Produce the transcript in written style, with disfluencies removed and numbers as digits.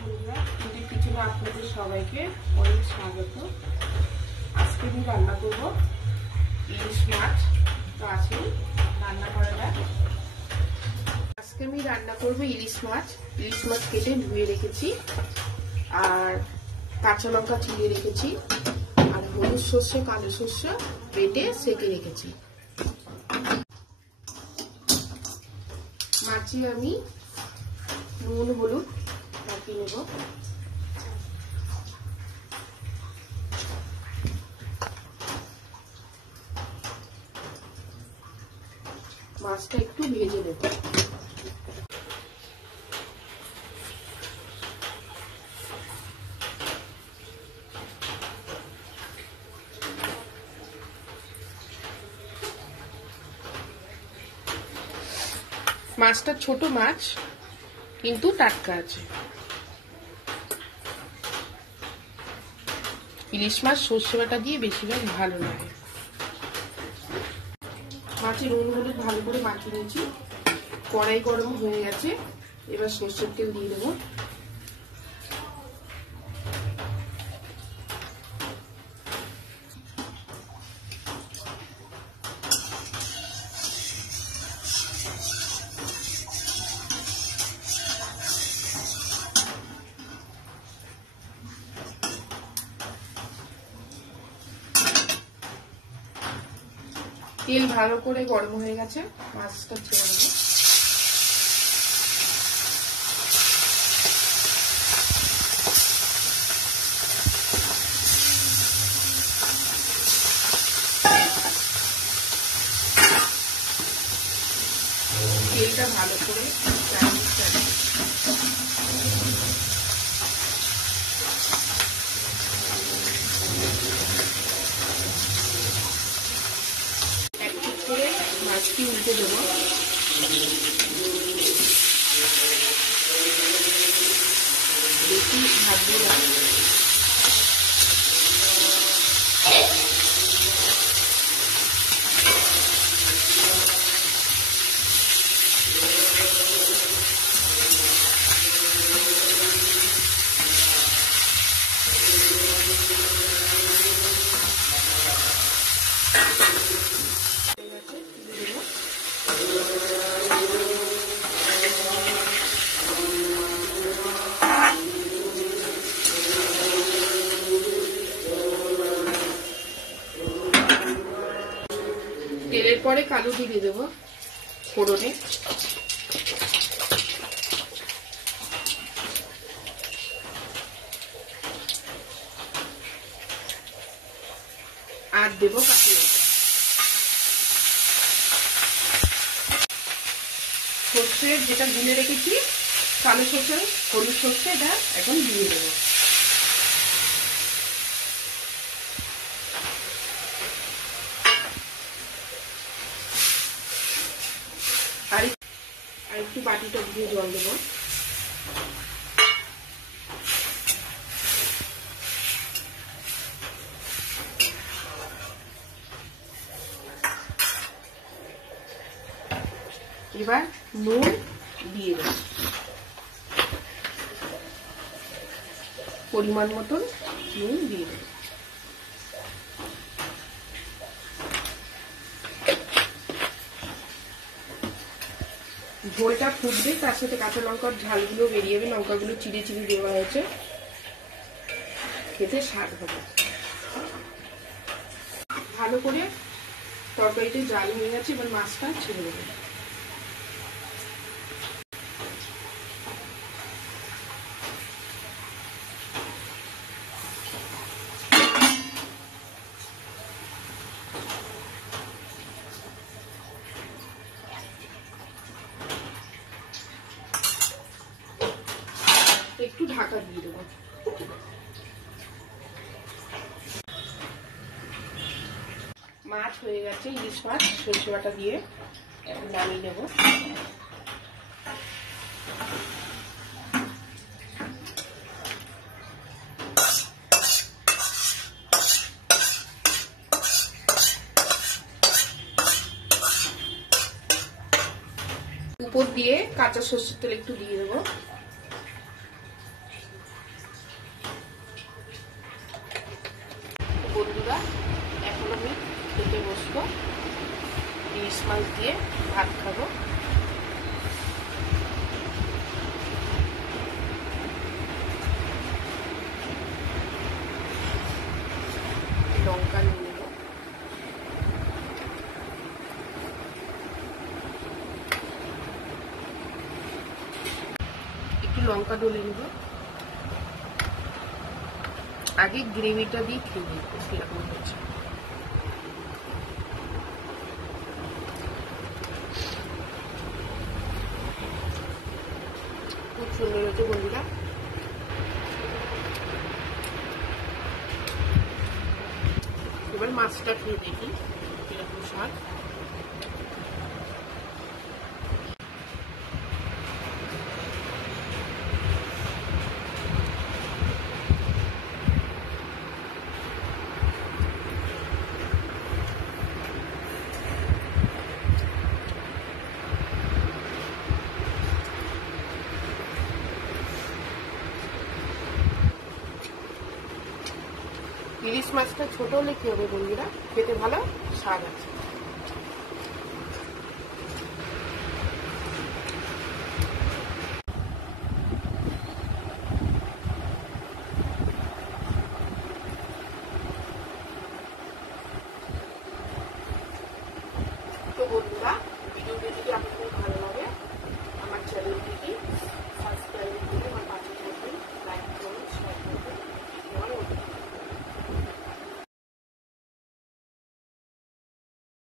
বন্ধুরা, নিজের কিচেনে আপনাদের সবাইকে অনেক স্বাগত। আজকে আমি রান্না করব ইলিশ মাছ। তো আসুন রান্না করা যাক। আজকে আমি রান্না করব ইলিশ মাছ। ইলিশ মাছ কেটে ধুয়ে রেখেছি, আর কাঁচা লঙ্কা চিড়ে রেখেছি, আর হলুদ সর্ষে কালো সর্ষে বেটে সেঁকে রেখেছি। মাছে আমি নুন হলুদ মাখিয়ে নেব। মাছটা একটু ভেজে নেব। মাছটা ছোট মাছ, কিন্তু টাটকা আছে। ইলিশ মাছ সর্ষে বাটা দিয়ে বেশিরভাগ ভালো লাগে। মাছে নুন হলুদ ভালো করে মাখিয়ে নিয়েছি। কড়াই গরম হয়ে গেছে, এবার সর্ষের তেল দিয়ে দেবো। তেল ভালো করে গরম হয়ে গেছে, মাছটা ছেড়ে দেবো। তেলটা ভালো করে মাছটি উল্টে দেবো। বেশি ভাজবো না। তেলের পরে কালো জিরে দেবো ফোড়নে। আর দেবো কাঁচা লঙ্কা। সর্ষে যেটা গুলে রেখেছি, কালো সর্ষে হলুদ সর্ষে, এটা এখন দিয়ে দেবো। আর একটু বাটিটা দিয়ে জল দেবো। এবার নুন দিয়ে দেবো, পরিমাণ মতন নুন দিয়ে দেবো। ঝোলটা ফুটবে, তার সাথে কাঁচা লঙ্কার ঝালগুলো বেরিয়ে যাবে। লঙ্কাগুলো চিড়ে চিড়ে দেওয়া হয়েছে, খেতে স্বাদ হবে। ভালো করে তরকারিতে জাল হয়ে গেছে, এবার মাছটা ছেড়ে দেবো। একটু ঢাকা দিয়ে দেবো। মাছ হয়ে গেছে, ইলিশ মাছ সর্ষে বাটা দিয়ে নামিয়ে নেব। উপর দিয়ে কাঁচা সরষের তেল একটু দিয়ে দেবো। মাছ দিয়ে ভাত খাবো। লঙ্কা নিয়ে নেব, একটু লঙ্কা ডলে নেব। আগে গ্রেভিটা দিয়ে খেয়ে নেবো কিরকম হচ্ছে। খুব সুন্দর হয়েছে বন্ধুরা। এবার মাছটা খেয়ে দেখি কিরকম স্বাদ। ইলিশ মাছটা ছোট হলে কি হবে বন্ধুরা, খেতে ভালো স্বাদ আছে।